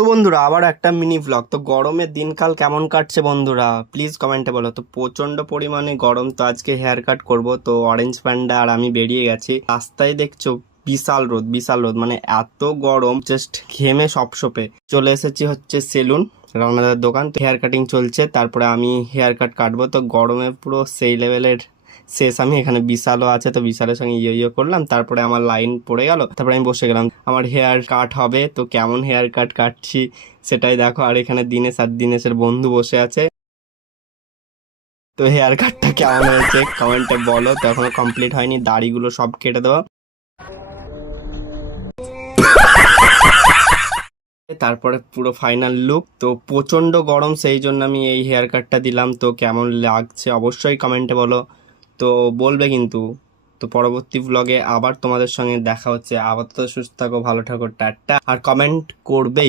তো বন্ধুরা আবার একটা মিনি ভ্লগ। তো গরমের দিনকাল কেমন কাটছে বন্ধুরা, প্লিজ কমেন্টে বলো। তো প্রচন্ড পরিমাণে গরম, তো আজকে হেয়ার কাট করবো। তো অরেঞ্জ প্যান্ডা আর আমি বেরিয়ে গেছি। রাস্তায় দেখছো বিশাল রোদ, বিশাল রোদ, মানে এত গরম, জাস্ট ঘেমে সপসপে। চলে এসেছি হচ্ছে সেলুন, রানাদার দোকান। তো হেয়ার কাটিং চলছে, তারপরে আমি হেয়ার কাট কাটবো। তো গরমে পুরো সেই লেভেলের শেষ। আমি এখানে বিশালও আছে, তো বিশালের সঙ্গে ইয়ে করলাম, তারপরে আমার লাইন পড়ে গেল, তারপরে আমি বসে গেলাম। আমার হেয়ার কাট হবে, তো কেমন হেয়ার কাট কাটছি সেটাই দেখো। আর এখানে দিনেশ আর দিনেশের বন্ধু বসে আছে। তো হেয়ার কাটটা কেমন হয়েছে কমেন্টে বলো। তো এখনো কমপ্লিট হয়নি, দাড়িগুলো সব কেটে দেবো, তারপরে পুরো ফাইনাল লুক। তো প্রচন্ড গরম, সেই জন্য আমি এই হেয়ার কাটটা দিলাম। তো কেমন লাগছে অবশ্যই কমেন্টে বলো, তো বলবে কিন্তু। তো পরবর্তী ব্লগে আবার তোমাদের সঙ্গে দেখা হচ্ছে। আপাতত সুস্থ থাকো, ভালো থাকো, টাটা। আর কমেন্ট করবেই।